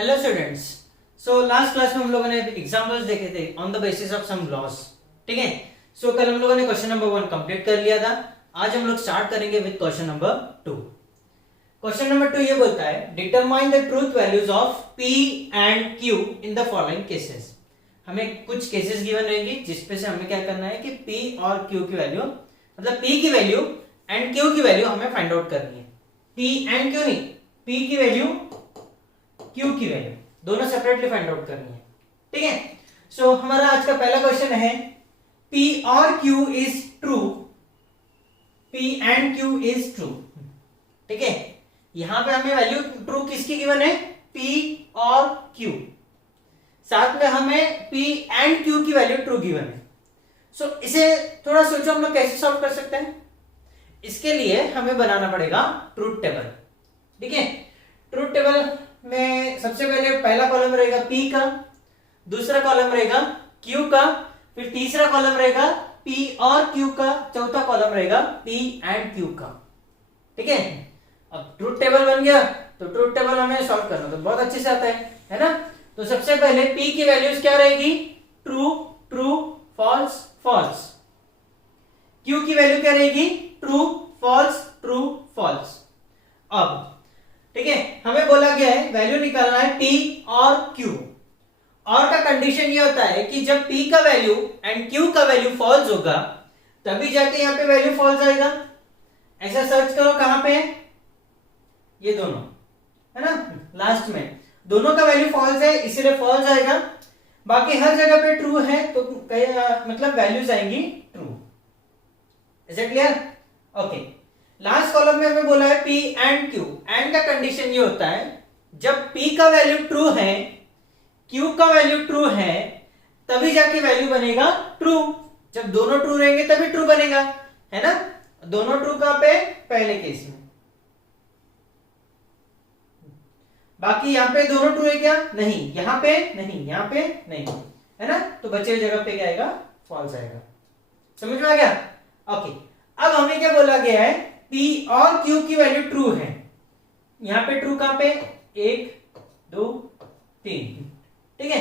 Hello students. So last class में हम लोगों ने एग्जांपल्स देखे थे on the basis of some laws. ठीक है। सो कल हम लोगों ने क्वेश्चन नंबर 1 कंप्लीट कर लिया था। आज हम लोग स्टार्ट करेंगे with question number 2। Question number 2 ये बोलता है determine the truth values of P and Q in the following cases. हमें कुछ केसेस गिवन रहेंगी जिसपे से हमें क्या करना है कि P और Q की वैल्यू, मतलब P की वैल्यू एंड Q की वैल्यू हमें फाइंड आउट करनी है। P एंड Q नहीं, P की वैल्यू Q की वैल्यू दोनों सेपरेटली फाइंड आउट करनी है। ठीक है। सो हमारा आज का पहला क्वेश्चन है P और Q is true, P and Q is true. ठीक है। यहां पे हमें वैल्यू ट्रू किसकी गिवन है? P और Q। साथ में हमें P एंड Q की वैल्यू ट्रू गिवन है। सो इसे थोड़ा सोचो हम लोग कैसे सॉल्व कर सकते हैं। इसके लिए हमें बनाना पड़ेगा ट्रूथ टेबल। ठीक है। ट्रूथ टेबल में सबसे पहले पहला कॉलम रहेगा P का, दूसरा कॉलम रहेगा Q का, फिर तीसरा कॉलम रहेगा P और Q का, चौथा कॉलम रहेगा P एंड Q का। ठीक है। अब ट्रूथ टेबल बन गया तो ट्रूथ टेबल हमें सॉल्व करना तो बहुत अच्छे से आता है ना। तो सबसे पहले P की वैल्यूज क्या रहेगी? True, true, false, false. Q की वैल्यू क्या रहेगी? True, false, true, false. अब ठीक है, हमें बोला गया है वैल्यू निकालना है P और Q। और का कंडीशन ये होता है कि जब P का वैल्यू एंड Q का वैल्यू फॉल्स होगा तभी जाके यहाँ पे वैल्यू फॉल्स आएगा। ऐसा सर्च करो कहां पे है, ये दोनों है ना, लास्ट में दोनों का वैल्यू फॉल्स है इसलिए फॉल्स आएगा। बाकी हर जगह पे ट्रू है तो मतलब वैल्यूज आएंगी true. Is it clear? Okay. Last column में हमें बोला है P एंड Q। एंड का कंडीशन ये होता है जब P का वैल्यू ट्रू है, Q का वैल्यू ट्रू है, तभी जाके वैल्यू बनेगा ट्रू। जब दोनों ट्रू रहेंगे तभी ट्रू बनेगा, है ना। दोनों ट्रू कहां पे? पहले केस में। बाकी यहां पे दोनों ट्रू है क्या? नहीं। यहां पे नहीं, यहां पे नहीं, है ना। तो बचे हुई जगह पे क्या आएगा? फॉल्स आएगा। समझ में आ गया? ओके। अब हमें क्या बोला गया है? P और Q की वैल्यू ट्रू है। यहां पे ट्रू कहां पे? 1 2 3। ठीक है।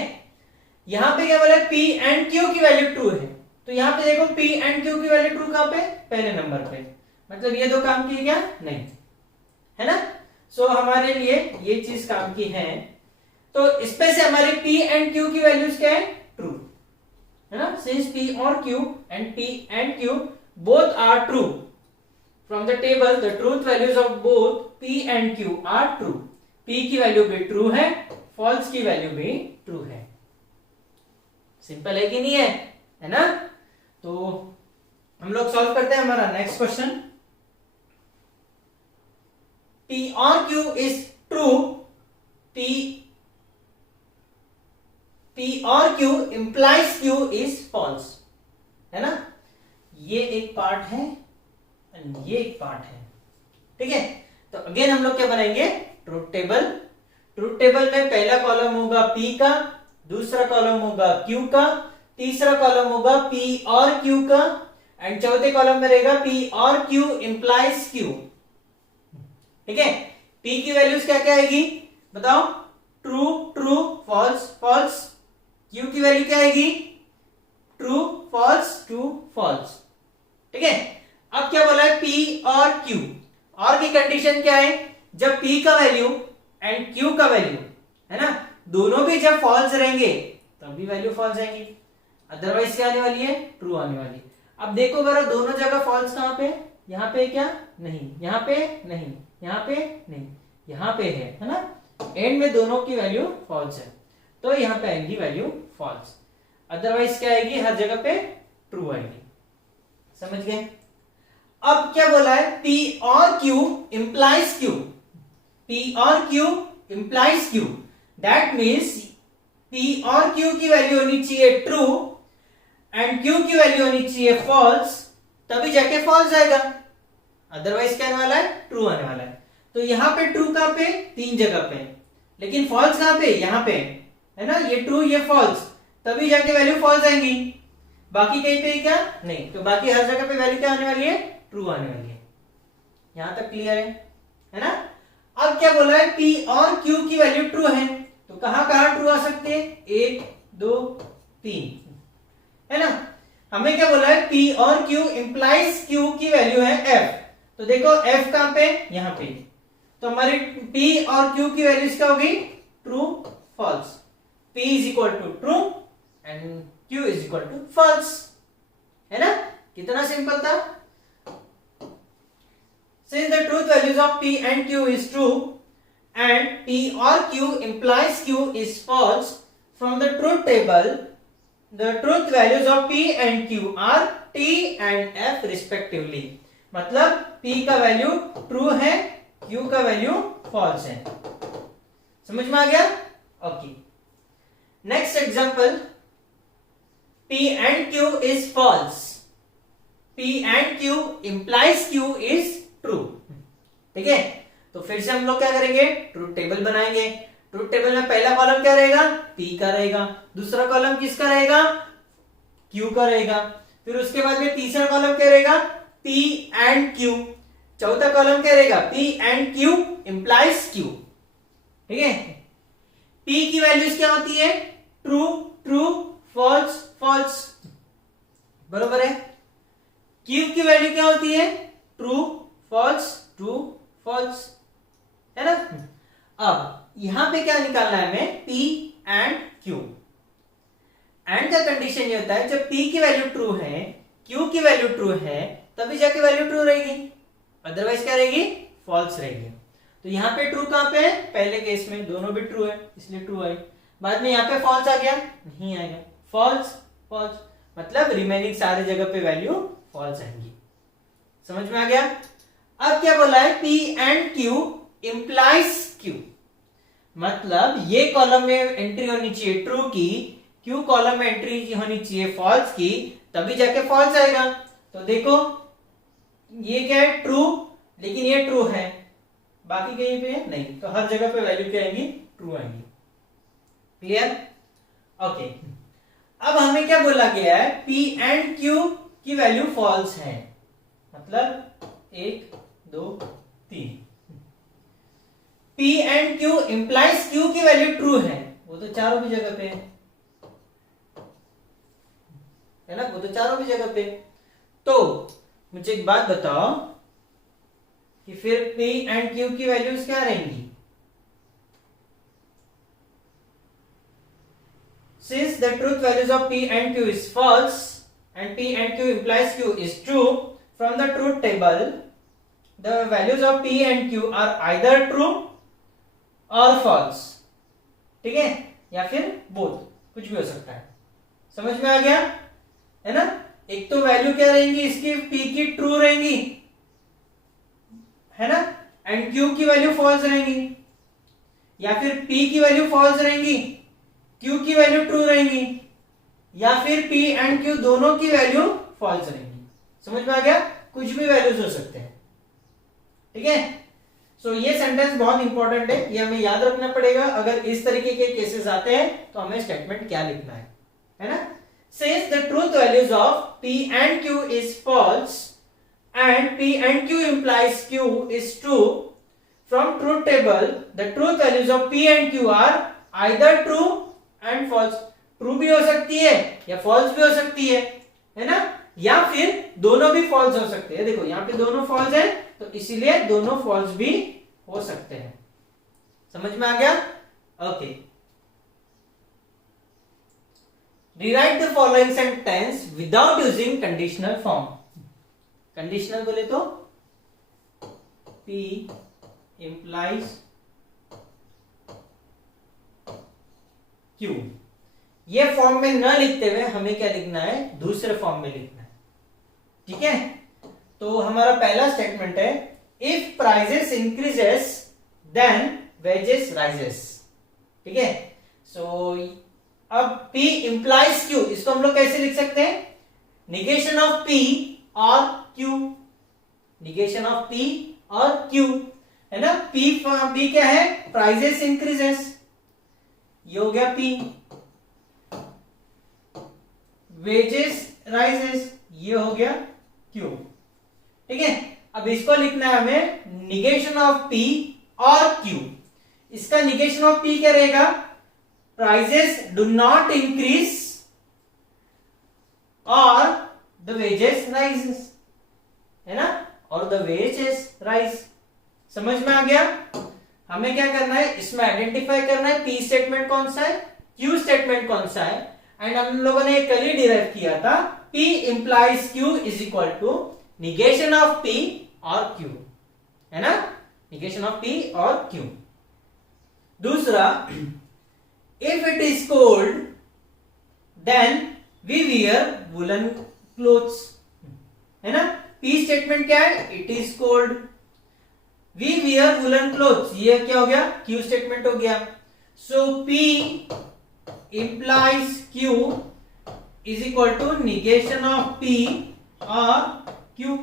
यहां पे क्या बोला है? P एंड Q की वैल्यू ट्रू है। तो यहां पे देखो P एंड Q की वैल्यू ट्रू कहां पे? पहले नंबर पे। मतलब ये दो काम की क्या? नहीं, है ना। सो हमारे लिए ये चीज काम की है। तो इसमें से हमारी P एंड Q की वैल्यूज क्या है? ट्रू, है ना। सिंस P और Q and P and Q both are true, from the table the truth values of both P and Q are true. P की वैल्यू भी ट्रू है, false की वैल्यू भी ट्रू है। सिंपल है कि नहीं है ना। तो हम लोग सॉल्व करते हैं हमारा नेक्स्ट क्वेश्चन। P और Q is true, P और Q implies Q is false, है ना। ये एक पार्ट है और ये एक पार्ट है। ठीक है। तो अगेन हम लोग क्या बनाएंगे? Truth table. ट्रूथ टेबल में पहला कॉलम होगा P का, दूसरा कॉलम होगा Q का, तीसरा कॉलम होगा P और Q का, एंड चौथे कॉलम में रहेगा P और Q इंप्लाइज Q। ठीक है। P की वैल्यूज क्या क्या आएगी बताओ? True, true, false, false. Q की वैल्यू क्या आएगी? True, false, true, false. ठीक है। अब क्या बोला है? P और Q। और की कंडीशन क्या है? जब P का वैल्यू एंड Q का वैल्यू, है ना, दोनों भी जब फॉल्स रहेंगे तभी वैल्यू फॉल्स आएंगी। अदरवाइज क्या आने वाली है? ट्रू आने वाली। अब देखो जरा दोनों जगह फॉल्स कहां पे? यहां पे क्या? नहीं, यहां पे नहीं, यहां पे नहीं, यहां पे है ना। एंड में दोनों की वैल्यू फॉल्स है तो यहां पे आएगी वैल्यू फॉल्स। अदरवाइज क्या आएगी? हर जगह पे ट्रू आएगी। समझ गए? अब क्या बोला है? P और Q implies Q। P और Q implies Q। That means P और Q की वैल्यू होनी चाहिए ट्रू एंड Q की वैल्यू होनी चाहिए फॉल्स, तभी जाके फॉल्स आएगा। अदरवाइज क्या आने वाला है? ट्रू आने वाला है। तो यहां पे ट्रू कहां पे? 3 जगह पे। लेकिन फॉल्स कहां पे? यहां पे, है ना। ये ट्रू ये फॉल्स, तभी जाके वैल्यू फॉल्स आएंगी। बाकी कहीं पे क्या? नहीं। तो बाकी हर जगह पे वैल्यू क्या आने वाली है? ट्रू आने वाली है। यहां तक क्लियर है ना। अब क्या बोला है? P और Q की वैल्यू ट्रू है तो कहां कहां ट्रू आ सकती है, 1 2 3, है ना। हमें क्या बोला है, P और Q इंप्लाइज Q की वैल्यू है F। तो देखो F कहां पे, यहां पे, तो हमारी P और Q की वैल्यूज क्या होगी, true false. P is equal to true and Q is equal to false, है ना। कितना सिंपल था। Since the truth values of P and Q is true and P or Q implies Q is false, from the truth table the truth values of P and Q are T and F respectively। मतलब P का value true है, Q का value false है। समझ में आ गया। Okay, next example, P and Q is false, P and Q implies Q is true. ठीक है, तो फिर से हम लोग क्या करेंगे, ट्रूथ टेबल बनाएंगे। ट्रूथ टेबल में पहला कॉलम क्या रहेगा, P का रहेगा, दूसरा कॉलम किसका रहेगा, Q का रहेगा, फिर उसके बाद में तीसरा कॉलम क्या रहेगा, P and Q, चौथा कॉलम क्या रहेगा, P and Q implies Q। ठीक है, P की वैल्यूज क्या होती है, ट्रू ट्रू फॉल्स फॉल्स, बरोबर है। Q की वैल्यू क्या होती है, ट्रू फॉल्स ट्रू फॉल्स, है ना। अब यहां पे क्या निकालना है हमें, P एंड Q। एंड का कंडीशन ये होता है जब P की वैल्यू ट्रू है, Q की वैल्यू ट्रू है, तभी जाके वैल्यू ट्रू रहेगी, अदरवाइज क्या रहेगी, फॉल्स रहेगी। तो यहाँ पे ट्रू कहां पे है, पहले केस में दोनों भी ट्रू है इसलिए ट्रू आई, बाद में यहाँ पे फॉल्स आ गया, नहीं आएगा, फॉल्स फॉल्स, मतलब रिमेनिंग सारे जगह पे वैल्यू फॉल्स आएंगी। समझ में आ गया। अब क्या बोला है, P and Q implies Q, मतलब ये कॉलम में एंट्री होनी चाहिए ट्रू की, Q कॉलम में एंट्री होनी चाहिए फॉल्स की, तभी जाके फॉल्स आएगा। तो देखो ये क्या है, ट्रू, लेकिन ये ट्रू है, बाकी कहीं पे नहीं, तो हर जगह पे वैल्यू क्या आएंगी, ट्रू आएंगी। क्लियर। ओके, अब हमें क्या बोला गया है, P एंड Q की वैल्यू फॉल्स है, मतलब 1 2 3, P and Q implies Q की वैल्यू ट्रू है, वो तो चारों भी जगह पे है ना, वो तो चारों भी जगह पे। तो मुझे एक बात बताओ कि फिर P एंड Q की वैल्यूज क्या रहेंगी। Since the truth values of P and Q is false and P and Q implies Q is true, from the truth table the values of P and Q are either true or false। ठीक है, या फिर both, कुछ भी हो सकता है। समझ में आ गया, है ना। एक तो वैल्यू क्या रहेंगी इसकी, P की ट्रू रहेंगी, है ना, एंड Q की वैल्यू फॉल्स रहेंगी, या फिर P की वैल्यू फॉल्स रहेंगी, Q की वैल्यू ट्रू रहेंगी, या फिर P एंड Q दोनों की वैल्यू फॉल्स रहेंगी। समझ में आ गया, कुछ भी वैल्यूज हो सकते हैं। ठीक है, सो ये सेंटेंस बहुत इंपॉर्टेंट है, ये हमें याद रखना पड़ेगा। अगर इस तरीके के केसेस आते हैं तो हमें स्टेटमेंट क्या लिखना है ना। Since the truth values of P and Q is false and P and Q implies Q is true, from truth table the truth values of P and Q are either true and false। True भी हो सकती है या false भी हो सकती है ना, या फिर दोनों भी फॉल्स हो सकते हैं। देखो यहाँ पे दोनों फॉल्स है, तो इसीलिए दोनों फॉल्स भी हो सकते हैं। समझ में आ गया। Okay, rewrite the following sentence without using conditional form. Conditional बोले तो P implies Q, ये फॉर्म में न लिखते हुए हमें क्या लिखना है, दूसरे फॉर्म में लिखना है। ठीक है, तो हमारा पहला स्टेटमेंट है, if prices increases then wages raises. ठीक है, सो अब P इंप्लाइज Q, इसको हम लोग कैसे लिख सकते हैं, निगेशन ऑफ P और Q, निगेशन ऑफ P और Q, है ना। P क्या है, प्राइजेस इंक्रीजेस, ये हो गया P, वेजेस राइजेस, ये हो गया Q। ठीक है, अब इसको लिखना है हमें निगेशन ऑफ P और Q। इसका निगेशन ऑफ P क्या रहेगा, prices do not increase or the wages rises, है ना, और the wages rise। समझ में आ गया? हमें क्या करना है, इसमें आइडेंटिफाई करना है P स्टेटमेंट कौन सा है, Q स्टेटमेंट कौन सा है। एंड हम लोगों ने कल ही डिराइव किया था P implies Q is equal to negation of P और Q, है ना, negation of P और Q। दूसरा, if it is cold then we wear woolen clothes, है ना। P स्टेटमेंट क्या है, it is cold, we wear woolen clothes, ये क्या हो गया, Q स्टेटमेंट हो गया। So P implies Q is equal to negation of P और Q,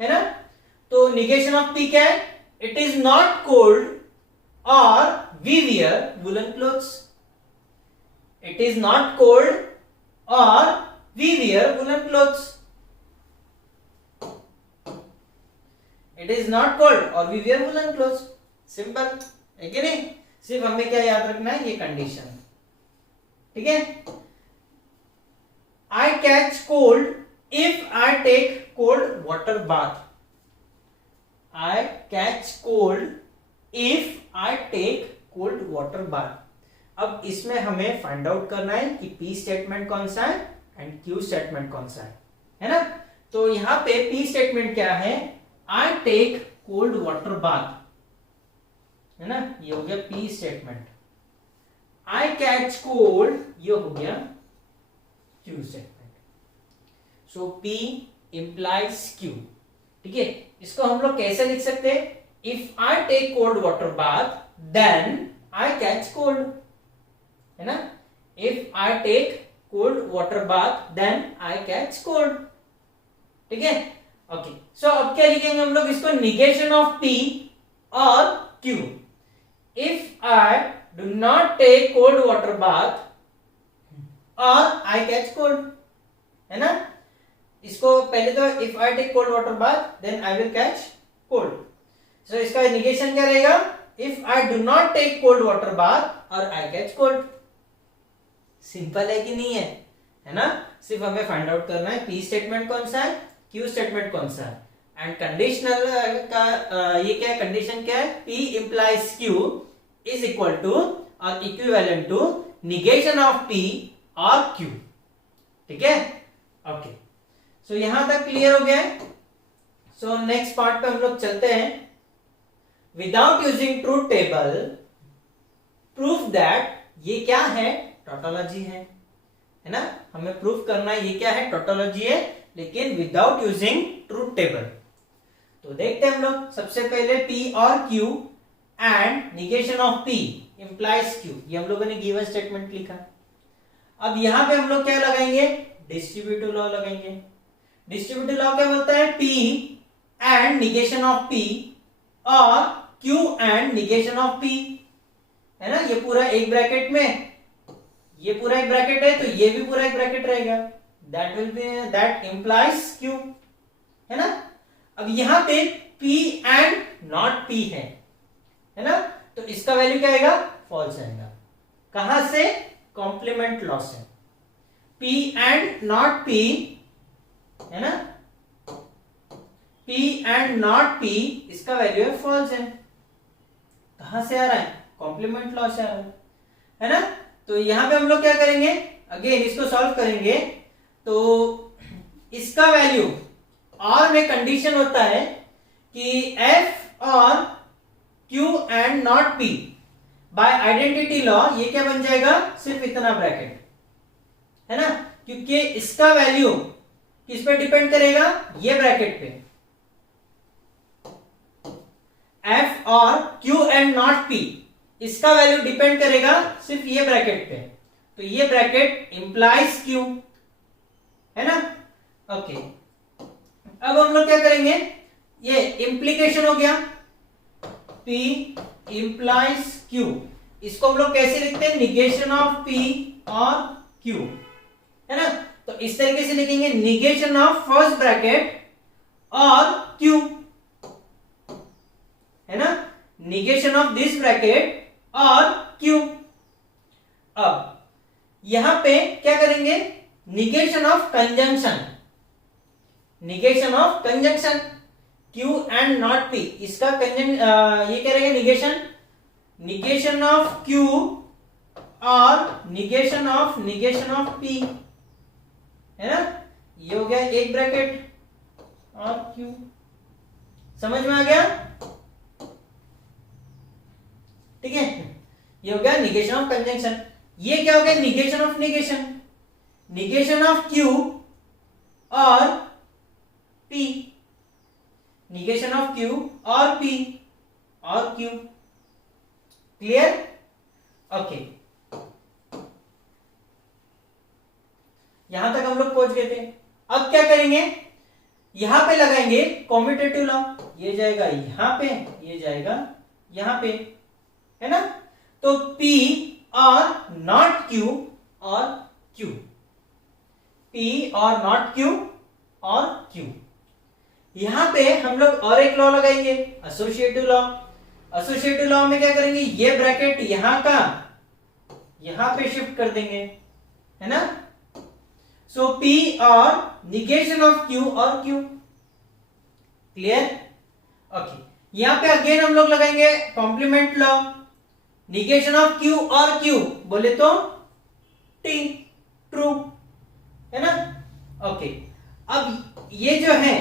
है ना। तो negation of P क्या है, it is not cold or we wear woolen clothes, it is not cold or we wear woolen clothes, it is not cold or we wear woolen clothes। Simple है कि नहीं? सिर्फ हमें क्या याद रखना है, ये कंडीशन, ठीक है। I catch cold if I take cold water bath, I catch cold if I take cold water bath। अब इसमें हमें फाइंड आउट करना है कि P स्टेटमेंट कौन सा है एंड Q स्टेटमेंट कौन सा है ना। तो यहां पे P स्टेटमेंट क्या है, I take cold water bath, है ना, ये हो गया P statement. I catch cold, ये हो गया Q स्टेटमेंट। सो P implies Q, ठीक है। इसको हम लोग कैसे लिख सकते हैं, if I take cold water bath then I catch cold, है ना। if I take cold water bath then I catch cold, ठीक है। ओके, सो अब क्या लिखेंगे हम लोग इसको, negation of P और Q। if I do not take cold water bath or I catch cold, है ना। इसको पहले तो if I take cold water bath then I will catch cold, so इसका negation क्या रहेगा, if I do not take cold water bath or I catch cold। Simple है कि नहीं है ना। सिर्फ हमें फाइंड आउट करना है P स्टेटमेंट कौन सा है, Q स्टेटमेंट कौन सा है। एंड कंडीशनल का ये क्या है, कंडीशन क्या है, P implies Q is equal to और equivalent to negation of P और Q, ठीक है। ओके, सो यहां तक क्लियर हो गया है। सो नेक्स्ट पार्ट पे हम लोग चलते हैं। Without using truth table proof that, ये क्या है, टोटोलॉजी है ना। हमें प्रूफ करना है ये क्या है, टोटोलॉजी है, लेकिन विदाउट यूजिंग ट्रूथ टेबल। तो देखते हैं हम लोग, सबसे पहले P और Q and negation of P implies Q, ये हम लोगों ने गिवन स्टेटमेंट लिखा। अब यहां पे हम लोग क्या लगाएंगे, डिस्ट्रीब्यूटिव लॉ लगाएंगे। डिस्ट्रीब्यूटिव लॉ क्या बोलता है, P and negation of P और Q and negation of P, है ना। ये पूरा एक ब्रैकेट में, ये पूरा एक ब्रैकेट है तो ये भी पूरा एक ब्रैकेट रहेगा, that will be that implies Q, है ना। अब यहां पे P एंड नॉट P है ना, तो इसका वैल्यू क्या आएगा, फॉल्स आएगा। कहां से, कॉम्प्लीमेंट लॉ से। P एंड नॉट P, है ना, P एंड नॉट P, इसका वैल्यू है फॉल्स है। कहां से आ रहा है, कॉम्प्लीमेंट लॉ से आ रहा है ना। तो यहां पे हम लोग क्या करेंगे, अगेन इसको सॉल्व करेंगे। तो इसका वैल्यू, और में कंडीशन होता है कि F और Q and not P by identity law, ये क्या बन जाएगा, सिर्फ इतना ब्रैकेट, है ना, क्योंकि इसका वैल्यू किस पे डिपेंड करेगा, ये ब्रैकेट पे। F और Q एंड नॉट P, इसका वैल्यू डिपेंड करेगा सिर्फ ये ब्रैकेट पे, तो ये ब्रैकेट इंप्लाइज Q, है ना। ओके, अब हम लोग क्या करेंगे, ये इंप्लीकेशन हो गया, P इंप्लाइज Q, इसको हम लोग कैसे लिखते हैं, निगेशन ऑफ P और Q, है ना। तो इस तरीके से लिखेंगे, निगेशन ऑफ फर्स्ट ब्रैकेट और Q, है ना, निगेशन ऑफ दिस ब्रैकेट और Q। अब यहां पे क्या करेंगे, negation of conjunction, negation of conjunction Q and not P, इसका ये क्या रहेगा, निगेशन, निगेशन ऑफ Q और निगेशन ऑफ P, है ना, ये हो गया एक ब्रैकेट और Q, समझ में आ गया, ठीक है, ये हो गया निगेशन ऑफ कंजंक्शन। ये क्या हो गया, negation of negation, negation of Q और P, निगेशन ऑफ Q और P और Q, क्लियर, ओके, यहां तक हम लोग पहुंच गए थे। अब क्या करेंगे, यहां पे लगाएंगे कॉम्यूटेटिव लॉ, ये जाएगा यहां पे, ये जाएगा यहां पे, है ना, तो P और नॉट Q और Q, P और नॉट Q और Q, यहां पे हम लोग और एक लॉ लगाएंगे, एसोसिएटिव लॉ। एसोसिएटिव लॉ में क्या करेंगे, ये ब्रैकेट यहां का यहां पे शिफ्ट कर देंगे, है ना, सो P और निगेशन ऑफ Q और Q, क्लियर, ओके, यहां पे अगेन हम लोग लगाएंगे complement law, negation of Q और Q बोले तो T, ट्रू, है ना, ओके, अब ये जो है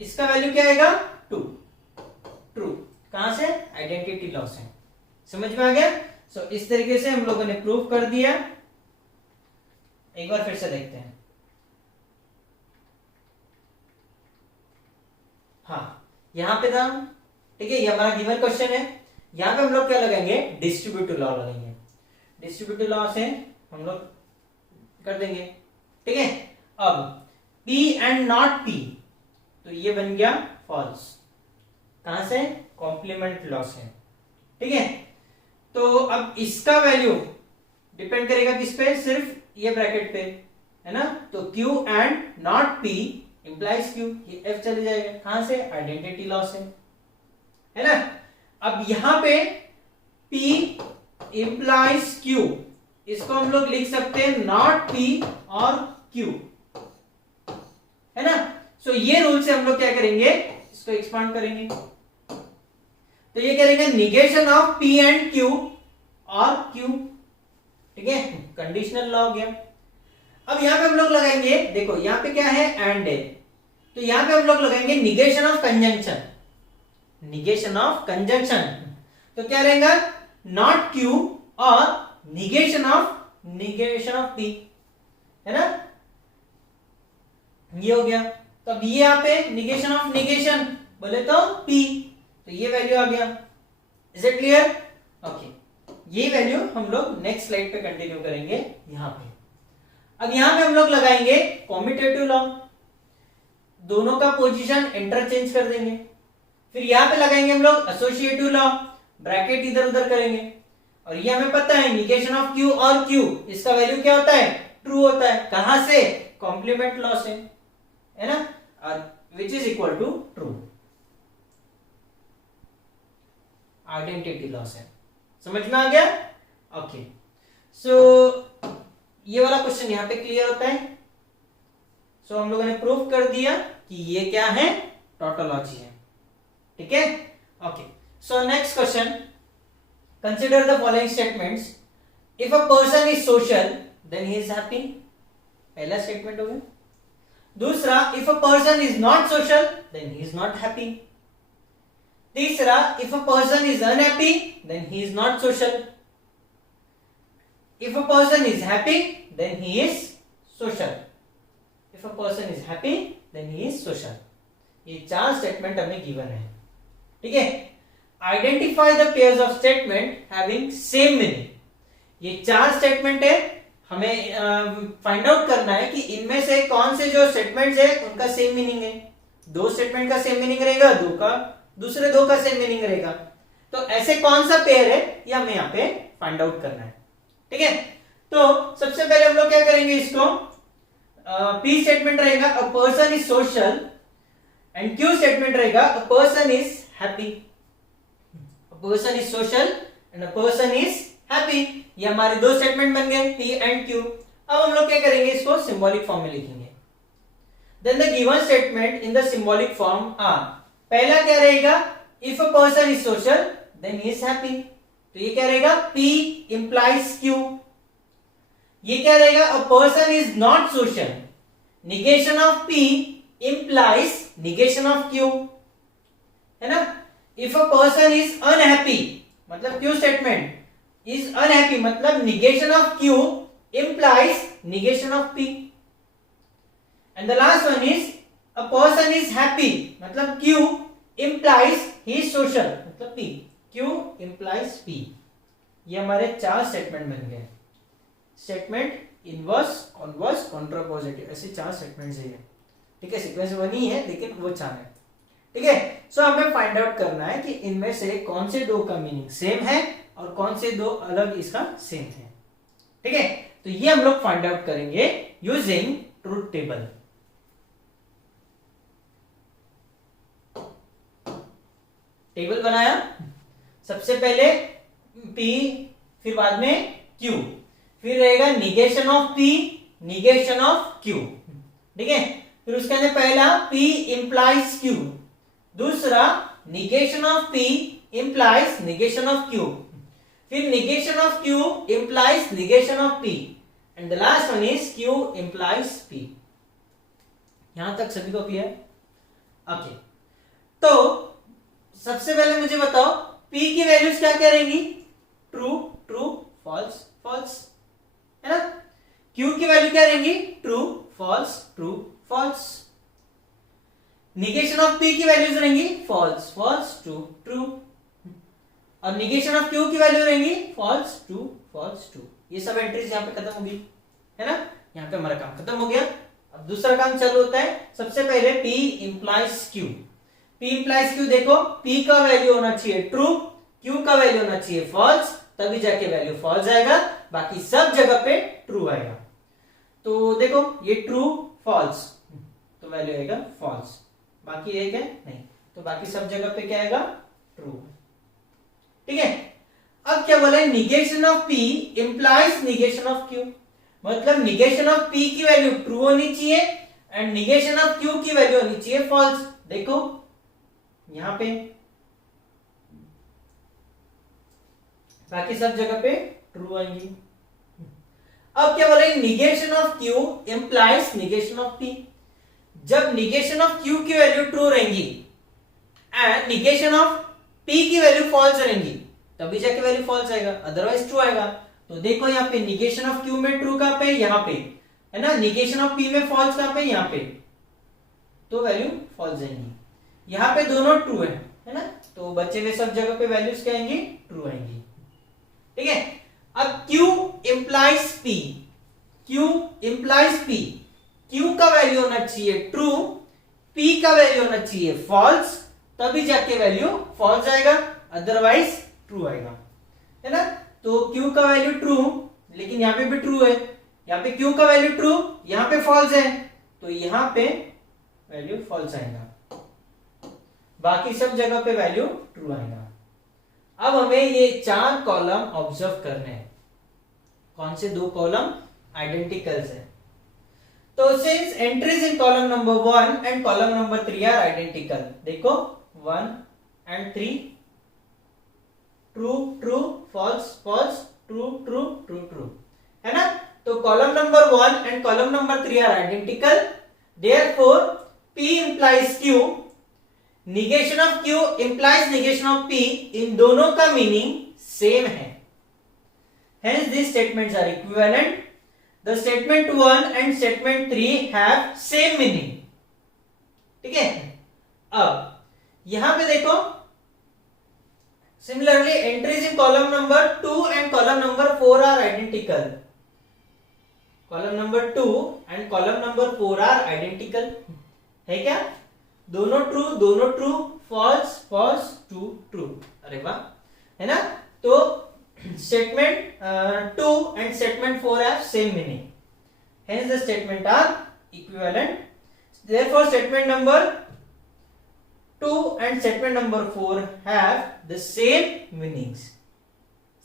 इसका वैल्यू क्या आएगा, टू, ट्रू, कहां से, आइडेंटिटी लॉ से, समझ में आ गया। सो इस तरीके से हम लोगों ने प्रूव कर दिया, एक बार फिर से देखते हैं, हाँ यहां पे था, ठीक है, ये हमारा गिवन क्वेश्चन है, यहां पे हम लोग क्या लगाएंगे, डिस्ट्रीब्यूटिव लॉ लगाएंगे, डिस्ट्रीब्यूटिव लॉ से हम लोग कर देंगे, ठीक है। अब P एंड नॉट P, तो ये बन गया फॉल्स, कहां से, कॉम्प्लीमेंट लॉ से, ठीक है। तो अब इसका वैल्यू डिपेंड करेगा किस पे, सिर्फ ये ब्रैकेट पे, है ना, तो Q and not P implies Q, ये F चले जाएगा, कहां से, आइडेंटिटी लॉ से, है ना। अब यहां पे P इंप्लाइज Q, इसको हम लोग लिख सकते हैं नॉट P और Q, है ना, सो ये रूल से हम लोग क्या करेंगे, इसको एक्सपांड करेंगे, तो ये करेंगे negation of P and Q और Q, ठीक है, कंडीशनल लॉ हो गया। अब यहां पे हम लोग लगाएंगे, देखो यहां पे क्या है, एंड है, तो यहां पे हम लोग लगाएंगे negation of conjunction, negation of conjunction, तो क्या रहेगा, नॉट Q और निगेशन ऑफ P, है ना, ये हो गया। तो अब ये यहां पे निगेशन ऑफ निगेशन बोले तो P, तो ये वैल्यू आ गया, इज इट क्लियर, ओके, ये वैल्यू हम लोग नेक्स्ट स्लाइड पे कंटिन्यू करेंगे यहां पे। अब यहां पे हम लोग लगाएंगे कॉम्यूटेटिव लॉ, दोनों का पोजीशन इंटरचेंज कर देंगे, फिर यहां पे लगाएंगे हम लोग एसोसिएटिव लॉ, ब्रैकेट इधर उधर करेंगे, और ये हमें पता है निगेशन ऑफ Q और Q, इसका वैल्यू क्या होता है, ट्रू होता है, कहां से, कॉम्प्लीमेंट लॉ से, है ना, which is equal to true, identity law से, समझ में आ गया, ओके। सो ये वाला क्वेश्चन यहां पे क्लियर होता है। सो हम लोगों ने प्रूफ कर दिया कि ये क्या है, टोटोलॉजी है, ठीक है, okay. So next question, consider the following statements, if a person is social then he is happy, पहला स्टेटमेंट हो गया। दूसरा, if a person is not social then he is not happy. तीसरा, if a person is unhappy then he is not social. If a person is happy then he is social. If a person is happy then he is social. ये चार statement हमें given है, ठीक है। Identify the pairs of statement having same meaning. ये चार statement है, हमें फाइंड आउट करना है कि इनमें से कौन से जो स्टेटमेंट्स है उनका सेम मीनिंग है। दो स्टेटमेंट का सेम मीनिंग रहेगा, दूसरे दो का सेम मीनिंग रहेगा, तो ऐसे कौन सा पेयर है ये हमें यहाँ पे फाइंड आउट करना है, ठीक है। तो सबसे पहले हम लोग क्या करेंगे, इसको P स्टेटमेंट रहेगा a person is social, and Q statement रहेगा a person is happy. A person is social and a person is happy. ये हमारे दो स्टेटमेंट बन गए P एंड Q। अब हम लोग क्या करेंगे, इसको सिंबॉलिक फॉर्म में लिखेंगे। Then the given statement in the symbolic form are, पहला क्या रहेगा, if a person is social then he is happy. तो ये क्या रहेगा, P implies Q। ये क्या रहेगा, a person is not social, negation of P implies negation of Q, है ना। If a person is unhappy, मतलब Q स्टेटमेंट इज अनहैप्पी, मतलब negation of Q implies negation of P। and the last one is a person is happy, मतलब Q implies he is social, मतलब P, Q implies P। ये हमारे चार statement बन गए। Statement inverse, converse, contrapositive, ऐसे चार स्टेटमेंट्स है। ठीक है, सीक्वेंस वन ही है लेकिन वो चार है। ठीक है, सो हमें फाइंड आउट करना है कि इनमें से कौन से दो का मीनिंग सेम है और कौन से दो अलग इसका सेम है। ठीक है, तो ये हम लोग फाइंड आउट करेंगे यूजिंग ट्रूथ टेबल। टेबल बनाया, सबसे पहले P, फिर बाद में Q, फिर रहेगा negation of P, negation of Q। ठीक है, फिर उसके अंदर पहला P implies Q, दूसरा negation of P implies negation of Q, फिर negation of Q implies negation of P, and the last one is Q implies P। यहां तक सभी को क्लियर? ओके, तो सबसे पहले मुझे बताओ P की वैल्यूज क्या क्या रहेंगी, ट्रू ट्रू फॉल्स फॉल्स, है ना। Q की वैल्यू क्या रहेंगी, true false true false. Negation of P की वैल्यूज रहेंगी फॉल्स फॉल्स ट्रू ट्रू, और निगेशन ऑफ Q की वैल्यू रहेंगी फॉल्स ट्रू फॉल्स ट्रू। ये सब एंट्रीज यहाँ पे खत्म होगी, है ना। यहाँ पे हमारा काम खत्म हो गया। अब दूसरा काम चालू होता है। सबसे पहले P implies Q, P implies Q, देखो P का वैल्यू होना चाहिए ट्रू, Q का वैल्यू होना चाहिए फॉल्स, तभी जाके वैल्यू फॉल्स आएगा, बाकी सब जगह पे ट्रू आएगा। तो देखो ये ट्रू फॉल्स, तो वैल्यू आएगा फॉल्स, बाकी एक है नहीं, तो बाकी सब जगह पे क्या आएगा, ट्रू। ठीक है, अब क्या बोला है, negation of P implies negation of Q, मतलब निगेशन ऑफ P की वैल्यू ट्रू होनी चाहिए एंड निगेशन ऑफ Q की वैल्यू होनी चाहिए फॉल्स। देखो यहां पे बाकी सब जगह पे ट्रू आएंगी। अब क्या बोला है, negation of Q implies negation of P, जब निगेशन ऑफ Q की वैल्यू ट्रू रहेंगी एंड निगेशन ऑफ P की वैल्यू फॉल्स रहेंगी, तभी जाके वैल्यू फॉल्स आएगा, अदरवाइज ट्रू आएगा। तो देखो यहाँ पे निगेशन ऑफ Q में ट्रू कहां पे, यहाँ पे, है ना। निगेशन ऑफ P में फॉल्स कहां पे, यहाँ पे, तो वैल्यू फॉल्स आएंगी। यहाँ पे दोनों ट्रू है ना, तो बचे हुए सब जगह पे वैल्यूज क्या आएंगी, ट्रू आएंगी। ठीक है, अब Q implies P, Q implies P, Q का वैल्यू होना चाहिए ट्रू, P का वैल्यू होना चाहिए फॉल्स, तभी जाके वैल्यू फॉल्स आएगा, अदरवाइज ट्रू आएगा, है ना। तो Q का वैल्यू ट्रू, लेकिन यहाँ पे भी ट्रू है, यहाँ पे Q का वैल्यू ट्रू, यहाँ पे फॉल्स है, तो यहाँ पे वैल्यू फॉल्स आएगा, बाकी सब जगह पे वैल्यू ट्रू आएगा। अब हमें ये चार कॉलम ऑब्जर्व करने हैं। कौन से दो कॉलम, आइडेंटिकल्स है। तो since entries in column number 1 and column number 3 are identical, देखो 1 and 3 true true false false true true true true, है ना। तो column number 1 and column number 3 are identical, therefore P implies Q, negation of Q implies negation of P, इन दोनों का meaning same है, hence these statements are equivalent। The statement 1 and statement 3 have same meaning। ठीक है, अब यहां पे देखो similarly entries in column number 2 and column number 4 are identical, column number 2 and column number 4 are identical, है क्या, दोनों true false false true true, अरे वाह, है ना। तो statement 2 and statement 4 have same meaning, hence the statement are equivalent, therefore statement number 2 and statement number 4 have the same meanings।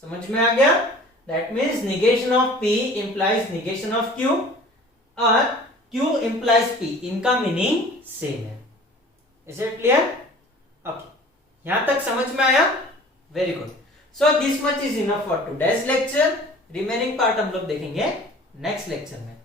समझ में आ गया? That means negation of P implies negation of Q और Q implies P, इनका meaning same है। Is it clear? Okay, यहां तक समझ में आया? Very good. So this much is enough for today's lecture. Remaining part हम लोग देखेंगे नेक्स्ट लेक्चर में।